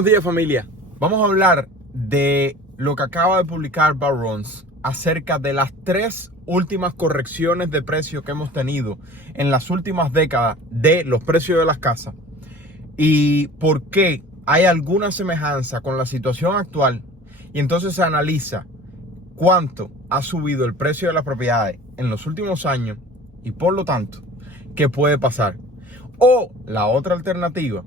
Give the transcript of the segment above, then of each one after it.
Buenos días, familia. Vamos a hablar de lo que acaba de publicar Barron's acerca de las 3 últimas correcciones de precios que hemos tenido en las últimas décadas de los precios de las casas y por qué hay alguna semejanza con la situación actual, y entonces se analiza cuánto ha subido el precio de las propiedades en los últimos años y por lo tanto qué puede pasar. O la otra alternativa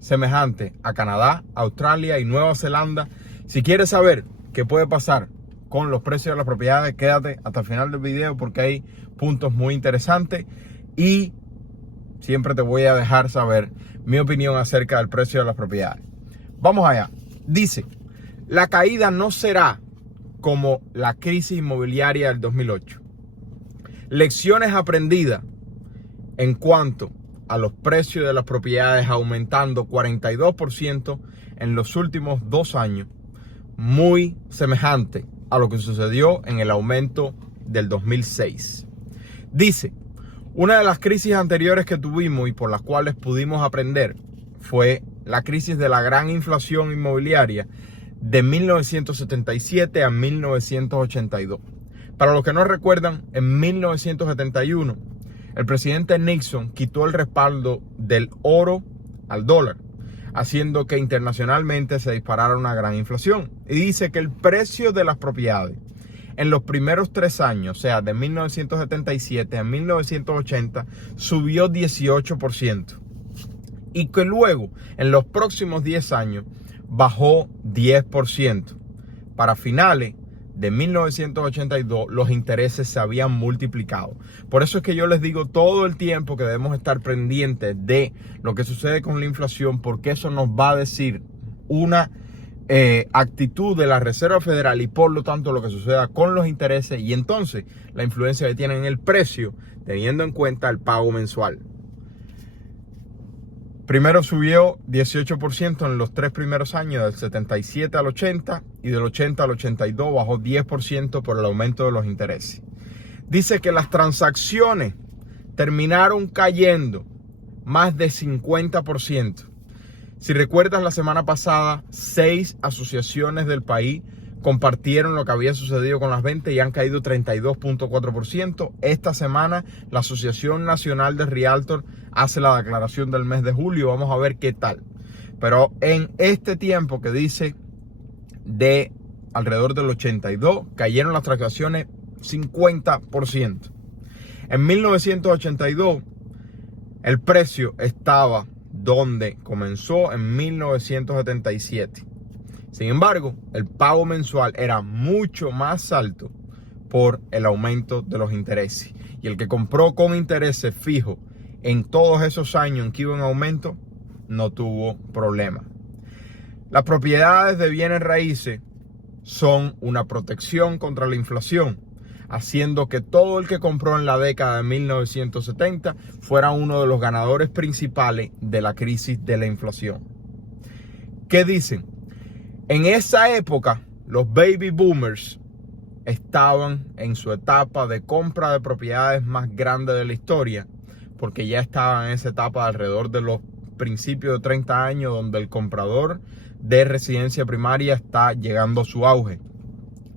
semejante a Canadá, Australia y Nueva Zelanda. Si quieres saber qué puede pasar con los precios de las propiedades, quédate hasta el final del video porque hay puntos muy interesantes y siempre te voy a dejar saber mi opinión acerca del precio de las propiedades. Vamos allá. Dice, la caída no será como la crisis inmobiliaria del 2008. Lecciones aprendidas en cuanto a los precios de las propiedades aumentando 42% en los últimos 2 años, muy semejante a lo que sucedió en el aumento del 2006. Dice, una de las crisis anteriores que tuvimos y por las cuales pudimos aprender fue la crisis de la gran inflación inmobiliaria de 1977 a 1982. Para los que no recuerdan, en 1971, el presidente Nixon quitó el respaldo del oro al dólar, haciendo que internacionalmente se disparara una gran inflación. Y dice que el precio de las propiedades en los primeros 3 años, o sea, de 1977 a 1980, subió 18%. Y que luego, en los próximos 10 años, bajó 10%. Para finales de 1982 los intereses se habían multiplicado. Por eso es que yo les digo todo el tiempo que debemos estar pendientes de lo que sucede con la inflación, porque eso nos va a decir una actitud de la Reserva Federal y por lo tanto lo que suceda con los intereses y entonces la influencia que tienen en el precio, teniendo en cuenta el pago mensual. Primero subió 18% en los 3 primeros años, del 77 al 80, y del 80 al 82 bajó 10% por el aumento de los intereses. Dice que las transacciones terminaron cayendo más de 50%. Si recuerdas, la semana pasada, 6 asociaciones del país compartieron lo que había sucedido con las ventas y han caído 32.4%. Esta semana la Asociación Nacional de Realtor hace la declaración del mes de julio. Vamos a ver qué tal. Pero en este tiempo que dice de alrededor del 82, cayeron las transacciones 50%. En 1982 el precio estaba donde comenzó en 1977. Sin embargo, el pago mensual era mucho más alto por el aumento de los intereses. Y el que compró con intereses fijos en todos esos años en que iba en aumento, no tuvo problema. Las propiedades de bienes raíces son una protección contra la inflación, haciendo que todo el que compró en la década de 1970 fuera uno de los ganadores principales de la crisis de la inflación. ¿Qué dicen? En esa época, los baby boomers estaban en su etapa de compra de propiedades más grande de la historia, porque ya estaban en esa etapa de alrededor de los principios de 30 años, donde el comprador de residencia primaria está llegando a su auge.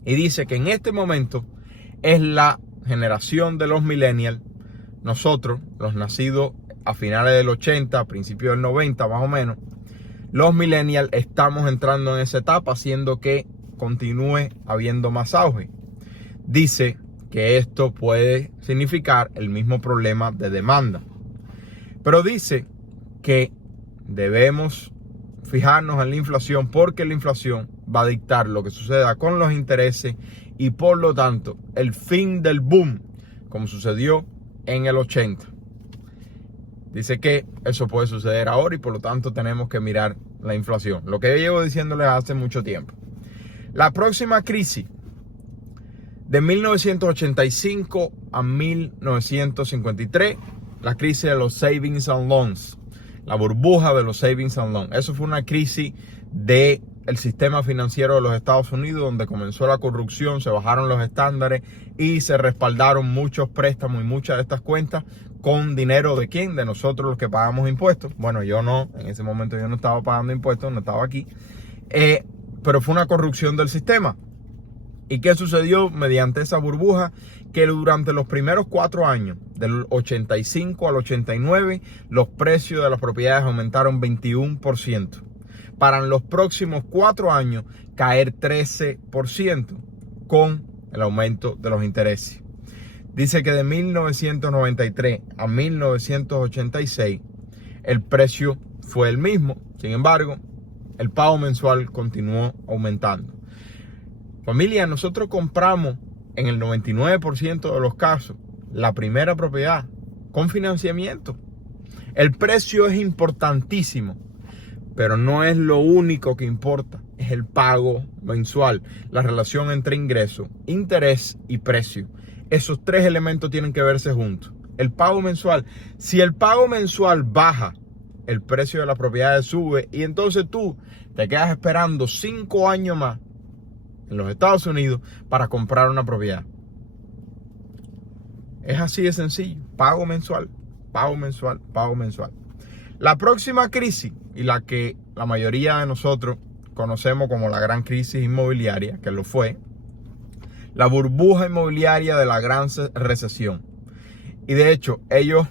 Y dice que en este momento es la generación de los millennials, nosotros, los nacidos a finales del 80, a principios del 90 más o menos, los millennials estamos entrando en esa etapa, haciendo que continúe habiendo más auge. Dice que esto puede significar el mismo problema de demanda. Pero dice que debemos fijarnos en la inflación porque la inflación va a dictar lo que suceda con los intereses y por lo tanto el fin del boom, como sucedió en el 80. Dice que eso puede suceder ahora y por lo tanto tenemos que mirar la inflación. Lo que yo llevo diciéndoles hace mucho tiempo. La próxima crisis de 1985 a 1953, la crisis de los savings and loans, la burbuja de los savings and loans. Eso fue una crisis del sistema financiero de los Estados Unidos, donde comenzó la corrupción, se bajaron los estándares y se respaldaron muchos préstamos y muchas de estas cuentas con dinero de quién, de nosotros los que pagamos impuestos. Bueno, yo no, en ese momento yo no estaba pagando impuestos, no estaba aquí, pero fue una corrupción del sistema. ¿Y qué sucedió mediante esa burbuja? Que durante los primeros 4 años, del 85 al 89, los precios de las propiedades aumentaron 21%. Para en los próximos 4 años caer 13% con el aumento de los intereses. Dice que de 1993 a 1986 el precio fue el mismo. Sin embargo, el pago mensual continuó aumentando. Familia, nosotros compramos en el 99% de los casos la primera propiedad con financiamiento. El precio es importantísimo, pero no es lo único que importa. Es el pago mensual, la relación entre ingreso, interés y precio. Esos 3 elementos tienen que verse juntos. El pago mensual, si el pago mensual baja, el precio de la propiedad sube y entonces tú te quedas esperando 5 años más en los Estados Unidos para comprar una propiedad. Es así de sencillo. Pago mensual, pago mensual, pago mensual. La próxima crisis, y la que la mayoría de nosotros conocemos como la gran crisis inmobiliaria, que lo fue, la burbuja inmobiliaria de la gran recesión. Y de hecho, ellos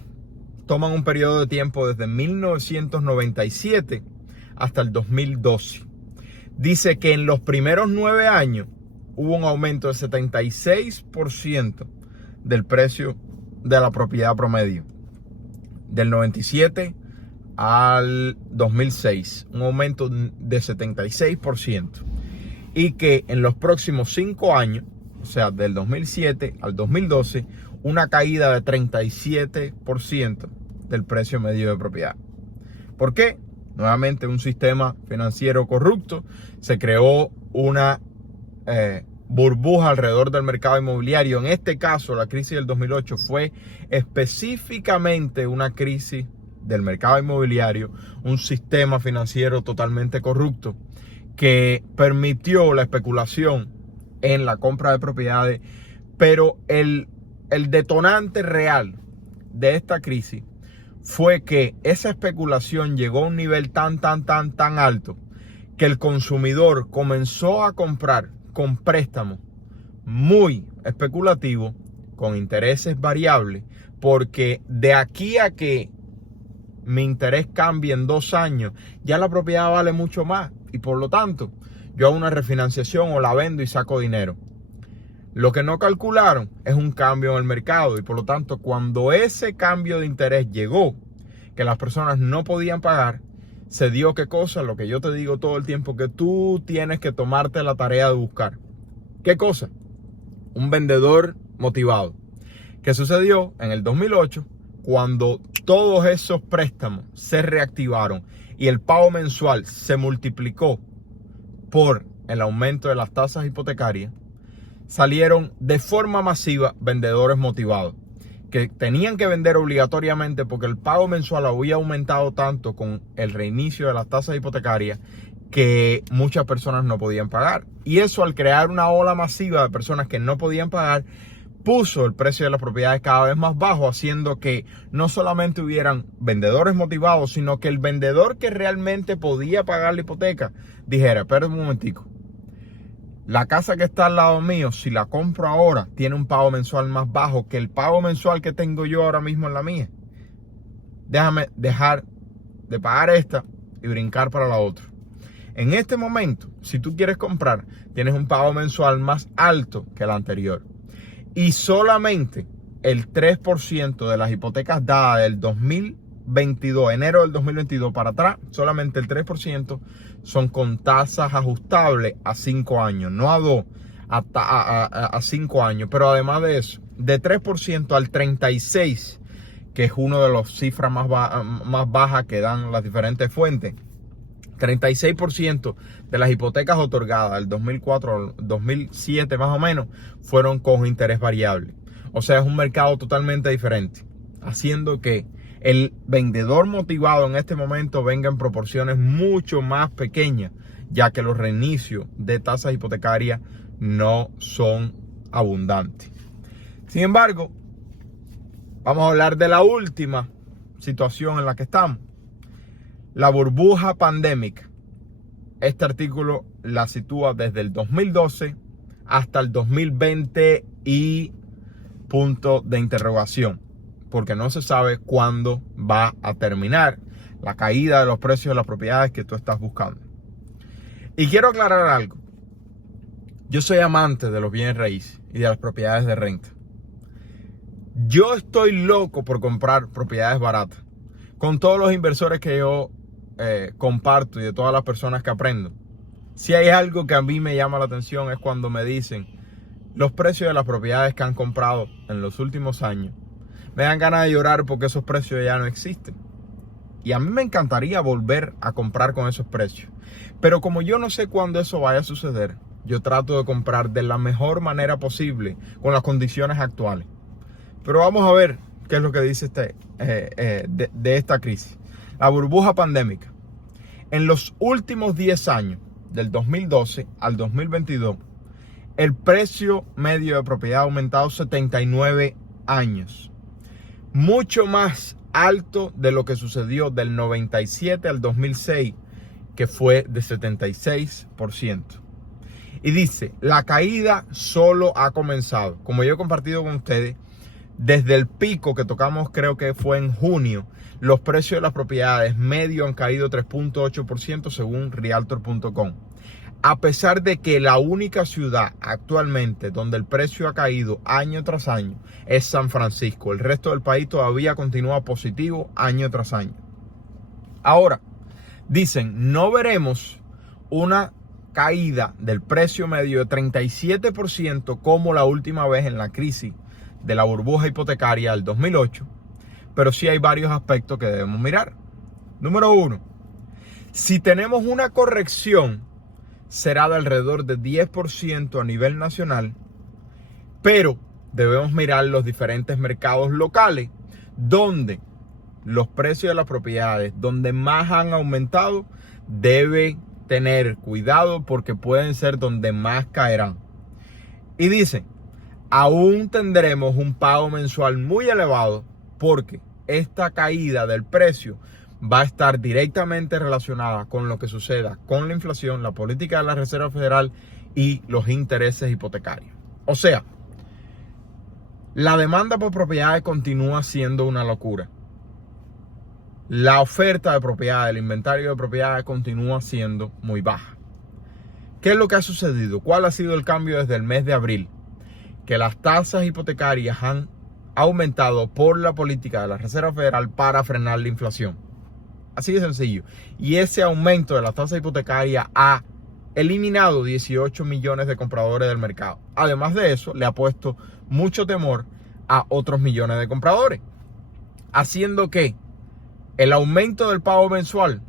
toman un periodo de tiempo desde 1997 hasta el 2012. Dice que en los primeros 9 años hubo un aumento de 76% del precio de la propiedad promedio. Del 97 al 2006, un aumento de 76%. Y que en los próximos 5 años, o sea, del 2007 al 2012, una caída de 37% del precio medio de propiedad. ¿Por qué? Nuevamente un sistema financiero corrupto. Se creó una burbuja alrededor del mercado inmobiliario. En este caso, la crisis del 2008 fue específicamente una crisis del mercado inmobiliario, un sistema financiero totalmente corrupto que permitió la especulación en la compra de propiedades, pero el detonante real de esta crisis fue que esa especulación llegó a un nivel tan alto que el consumidor comenzó a comprar con préstamos muy especulativos, con intereses variables, porque de aquí a que mi interés cambie en 2 años, ya la propiedad vale mucho más y por lo tanto yo hago una refinanciación o la vendo y saco dinero. Lo que no calcularon es un cambio en el mercado y por lo tanto cuando ese cambio de interés llegó, que las personas no podían pagar, se dio ¿qué cosa? Lo que yo te digo todo el tiempo, que tú tienes que tomarte la tarea de buscar. ¿Qué cosa? Un vendedor motivado. ¿Qué sucedió en el 2008? Cuando todos esos préstamos se reactivaron y el pago mensual se multiplicó por el aumento de las tasas hipotecarias, salieron de forma masiva vendedores motivados que tenían que vender obligatoriamente porque el pago mensual había aumentado tanto con el reinicio de las tasas hipotecarias que muchas personas no podían pagar. Y eso, al crear una ola masiva de personas que no podían pagar, puso el precio de las propiedades cada vez más bajo, haciendo que no solamente hubieran vendedores motivados, sino que el vendedor que realmente podía pagar la hipoteca dijera: espera un momentico, la casa que está al lado mío, si la compro ahora, tiene un pago mensual más bajo que el pago mensual que tengo yo ahora mismo en la mía. Déjame dejar de pagar esta y brincar para la otra. En este momento, si tú quieres comprar, tienes un pago mensual más alto que el anterior. Y solamente el 3% de las hipotecas dadas del 2022, enero del 2022 para atrás, solamente el 3% son con tasas ajustables a 5 años, no a 2, a 5 años. Pero además de eso, de 3% al 36%, que es una de las cifras más bajas que dan las diferentes fuentes, 36% de las hipotecas otorgadas del 2004 al 2007 más o menos fueron con interés variable. O sea, es un mercado totalmente diferente, haciendo que el vendedor motivado en este momento venga en proporciones mucho más pequeñas, ya que los reinicios de tasas hipotecarias no son abundantes. Sin embargo, Vamos a hablar de la última situación en la que estamos. La burbuja pandémica. Este artículo la sitúa desde el 2012 hasta el 2020 y punto de interrogación, porque no se sabe cuándo va a terminar la caída de los precios de las propiedades que tú estás buscando. Y quiero aclarar algo. Yo soy amante de los bienes raíces y de las propiedades de renta. Yo estoy loco por comprar propiedades baratas. Con todos los inversores que yo comparto y de todas las personas que aprendo, si hay algo que a mí me llama la atención es cuando me dicen los precios de las propiedades que han comprado en los últimos años. Me dan ganas de llorar porque esos precios ya no existen. Y a mí me encantaría volver a comprar con esos precios. Pero como yo no sé cuándo eso vaya a suceder, yo trato de comprar de la mejor manera posible con las condiciones actuales. Pero vamos a ver qué es lo que dice de esta crisis. La burbuja pandémica. En los últimos 10 años, del 2012 al 2022, el precio medio de propiedad ha aumentado 79 años. Mucho más alto de lo que sucedió del 97 al 2006, que fue de 76%. Y dice, la caída solo ha comenzado. Como yo he compartido con ustedes, desde el pico que tocamos, creo que fue en junio, los precios de las propiedades medio han caído 3.8% según Realtor.com. A pesar de que la única ciudad actualmente donde el precio ha caído año tras año es San Francisco. El resto del país todavía continúa positivo año tras año. Ahora, dicen, no veremos una caída del precio medio de 37% como la última vez en la crisis de la burbuja hipotecaria del 2008, pero sí hay varios aspectos que debemos mirar. Número 1, si tenemos una corrección, será de alrededor de 10% a nivel nacional, pero debemos mirar los diferentes mercados locales donde los precios de las propiedades, donde más han aumentado, debe tener cuidado porque pueden ser donde más caerán. Y dicen, aún tendremos un pago mensual muy elevado porque esta caída del precio va a estar directamente relacionada con lo que suceda con la inflación, la política de la Reserva Federal y los intereses hipotecarios. O sea, la demanda por propiedades continúa siendo una locura. La oferta de propiedades, el inventario de propiedades continúa siendo muy baja. ¿Qué es lo que ha sucedido? ¿Cuál ha sido el cambio desde el mes de abril? Que las tasas hipotecarias han aumentado por la política de la Reserva Federal para frenar la inflación. Así de sencillo. Y ese aumento de las tasas hipotecarias ha eliminado 18 millones de compradores del mercado. Además de eso, le ha puesto mucho temor a otros millones de compradores, haciendo que el aumento del pago mensual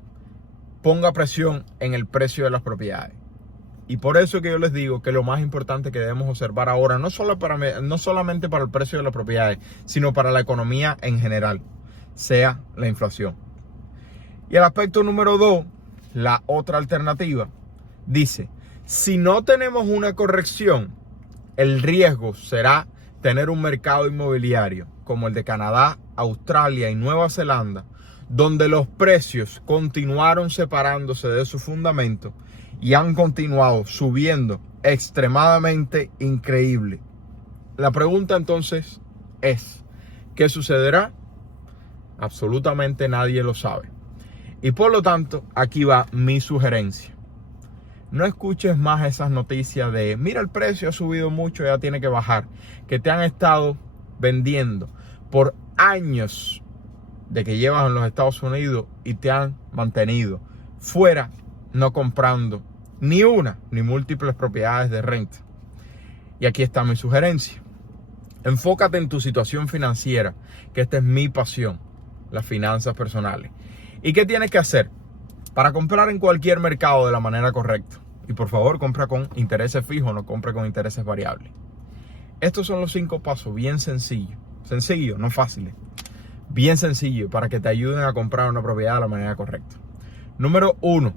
ponga presión en el precio de las propiedades. Y por eso que yo les digo que lo más importante que debemos observar ahora, no solamente para el precio de las propiedades, sino para la economía en general, sea la inflación. Y el aspecto número 2, la otra alternativa, dice, si no tenemos una corrección, el riesgo será tener un mercado inmobiliario como el de Canadá, Australia y Nueva Zelanda, donde los precios continuaron separándose de su fundamento y han continuado subiendo extremadamente increíble. La pregunta entonces es, ¿qué sucederá? Absolutamente nadie lo sabe. Y por lo tanto, aquí va mi sugerencia. No escuches más esas noticias de, mira, el precio ha subido mucho, ya tiene que bajar, que te han estado vendiendo por años de que llevas en los Estados Unidos y te han mantenido fuera, no comprando ni una ni múltiples propiedades de renta. Y aquí está mi sugerencia. Enfócate en tu situación financiera, que esta es mi pasión, las finanzas personales. ¿Y qué tienes que hacer para comprar en cualquier mercado de la manera correcta? Y por favor, compra con intereses fijos, no compre con intereses variables. Estos son los 5 pasos bien sencillos. Sencillos, no fáciles. Bien sencillos para que te ayuden a comprar una propiedad de la manera correcta. Número 1.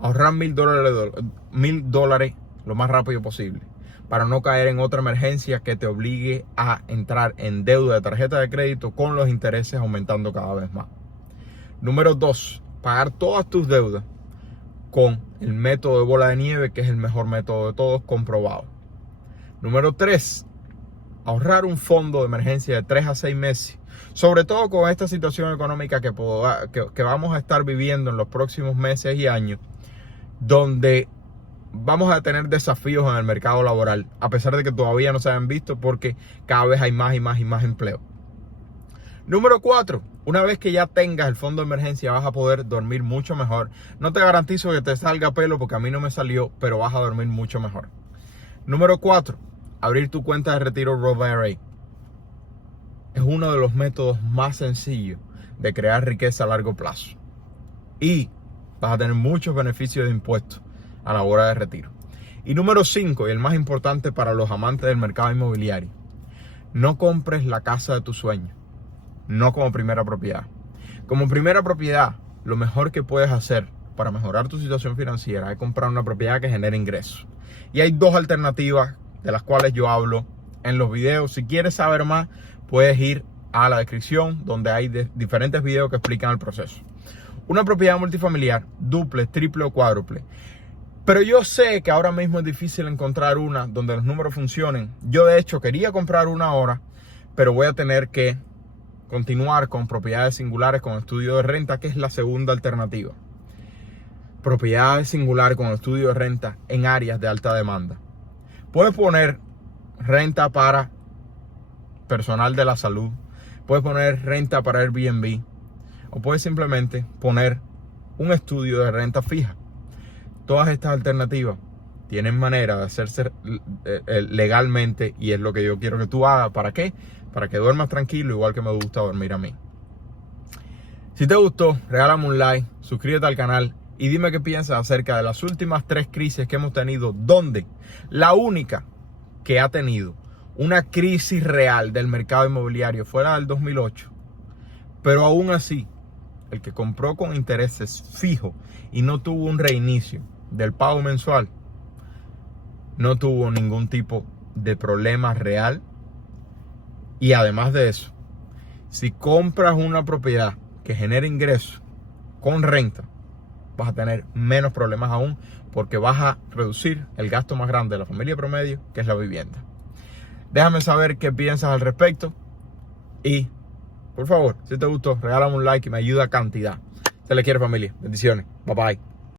Ahorrar $1,000 lo más rápido posible. para no caer en otra emergencia que te obligue a entrar en deuda de tarjeta de crédito con los intereses aumentando cada vez más. Número 2, pagar todas tus deudas con el método de bola de nieve, que es el mejor método de todos, comprobado. Número 3, ahorrar un fondo de emergencia de 3 a 6 meses, sobre todo con esta situación económica que vamos a estar viviendo en los próximos meses y años, donde vamos a tener desafíos en el mercado laboral, a pesar de que todavía no se han visto, porque cada vez hay más y más y más empleo. Número 4, una vez que ya tengas el fondo de emergencia vas a poder dormir mucho mejor. No te garantizo que te salga pelo, porque a mí no me salió, pero vas a dormir mucho mejor. Número 4, abrir tu cuenta de retiro Roth IRA. Es uno de los métodos más sencillos de crear riqueza a largo plazo. Y vas a tener muchos beneficios de impuestos a la hora de retiro. Y número 5, y el más importante para los amantes del mercado inmobiliario: no compres la casa de tus sueños, no como primera propiedad. Como primera propiedad, lo mejor que puedes hacer para mejorar tu situación financiera es comprar una propiedad que genere ingresos. Y hay 2 alternativas de las cuales yo hablo en los videos. Si quieres saber más, puedes ir a la descripción, donde hay diferentes videos que explican el proceso. Una propiedad multifamiliar, duple, triple o cuádruple. Pero yo sé que ahora mismo es difícil encontrar una donde los números funcionen. Yo de hecho quería comprar una ahora, pero voy a tener que continuar con propiedades singulares con estudio de renta, que es la segunda alternativa. Propiedades singulares con estudio de renta en áreas de alta demanda. Puedes poner renta para personal de la salud, puedes poner renta para Airbnb, o puedes simplemente poner un estudio de renta fija. Todas estas alternativas tienen manera de hacerse legalmente, y es lo que yo quiero que tú hagas. ¿Para qué? Para que duermas tranquilo, igual que me gusta dormir a mí. Si te gustó, regálame un like, suscríbete al canal y dime qué piensas acerca de las últimas 3 crisis que hemos tenido, donde la única que ha tenido una crisis real del mercado inmobiliario fue la del 2008. Pero aún así, el que compró con intereses fijos y no tuvo un reinicio del pago mensual, no tuvo ningún tipo de problema real. Y además de eso, si compras una propiedad que genera ingresos con renta, vas a tener menos problemas aún, porque vas a reducir el gasto más grande de la familia promedio, que es la vivienda. Déjame saber qué piensas al respecto y, por favor, si te gustó, regálame un like y me ayuda a cantidad. Se le quiere, familia. Bendiciones. Bye bye.